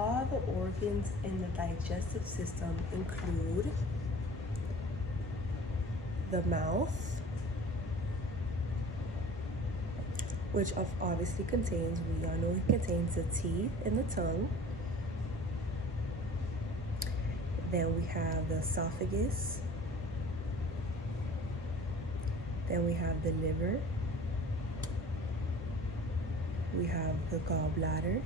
all the organs in the digestive system include the mouth, which obviously contains, we all know it contains the teeth and the tongue. Then we have the esophagus. Then we have the liver. We have the gallbladder.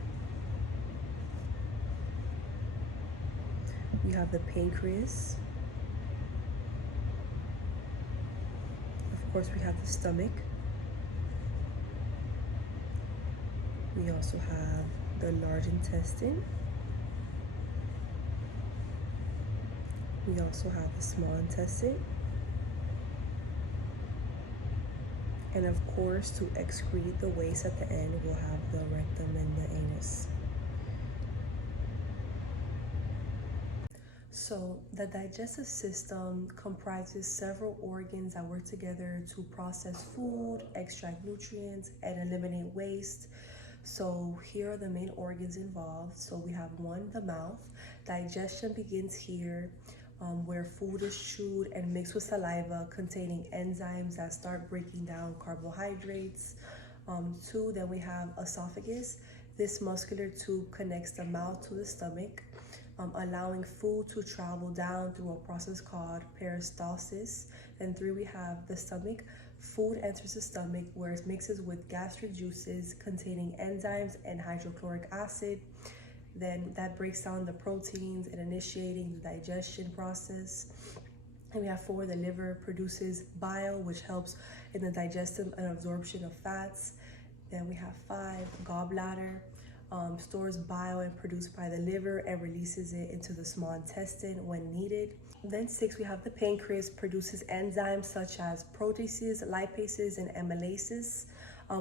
We have the pancreas. Of course, we have the stomach. We also have the large intestine. We also have the small intestine. And of course, to excrete the waste at the end, we'll have the rectum and the anus. So the digestive system comprises several organs that work together to process food, extract nutrients, and eliminate waste. So here are the main organs involved. So we have one, the mouth. Digestion begins here, where food is chewed and mixed with saliva containing enzymes that start breaking down carbohydrates. Two, then we have esophagus. This muscular tube connects the mouth to the stomach, allowing food to travel down through a process called peristalsis. And three, we have the stomach. Food enters the stomach where it mixes with gastric juices containing enzymes and hydrochloric acid. Then that breaks down the proteins and initiating the digestion process. And we have four, the liver produces bile, which helps in the digestion and absorption of fats. Then we have five, gallbladder, stores bile and produced by the liver and releases it into the small intestine when needed. Then six, we have the pancreas, produces enzymes such as proteases, lipases, and amylases,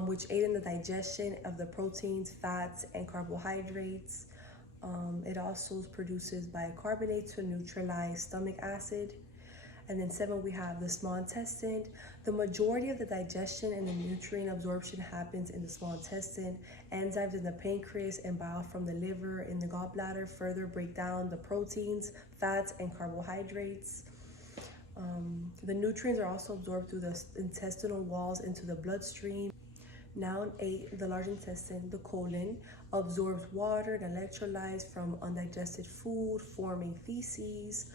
which aid in the digestion of the proteins, fats, and carbohydrates. It also produces bicarbonate to neutralize stomach acid. And then seven, we have the small intestine. The majority of the digestion and the nutrient absorption happens in the small intestine. Enzymes in the pancreas and bile from the liver in the gallbladder further break down the proteins, fats, and carbohydrates. The nutrients are also absorbed through the intestinal walls into the bloodstream. Now, eight, the large intestine, the colon, absorbs water and electrolytes from undigested food, forming feces.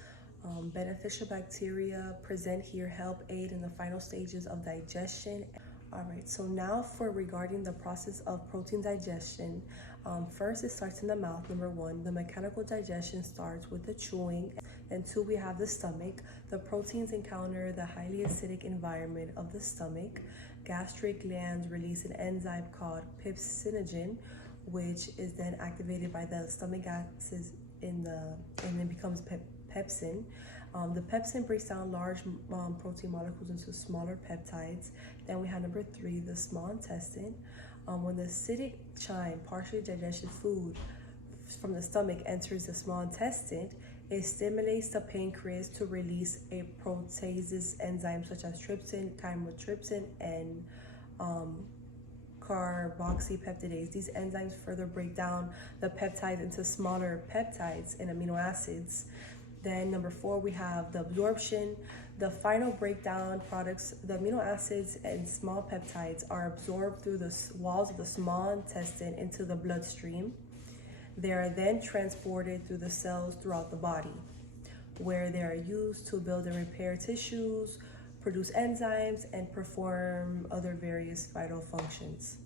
Beneficial bacteria present here help aid in the final stages of digestion. All right, so now for regarding the process of protein digestion. First, it starts in the mouth. Number one, the mechanical digestion starts with the chewing. And two, we have the stomach. The proteins encounter the highly acidic environment of the stomach. Gastric glands release an enzyme called pepsinogen, which is then activated by the stomach gases and then becomes pepsin. The pepsin breaks down large protein molecules into smaller peptides. Then we have number three, the small intestine. When the acidic chyme, partially digested food from the stomach, enters the small intestine, it stimulates the pancreas to release a proteases enzymes such as trypsin, chymotrypsin, and carboxypeptidase. These enzymes further break down the peptides into smaller peptides and amino acids. Then number four, we have the absorption. The final breakdown products, the amino acids and small peptides, are absorbed through the walls of the small intestine into the bloodstream. They are then transported through the cells throughout the body, where they are used to build and repair tissues, produce enzymes, and perform other various vital functions.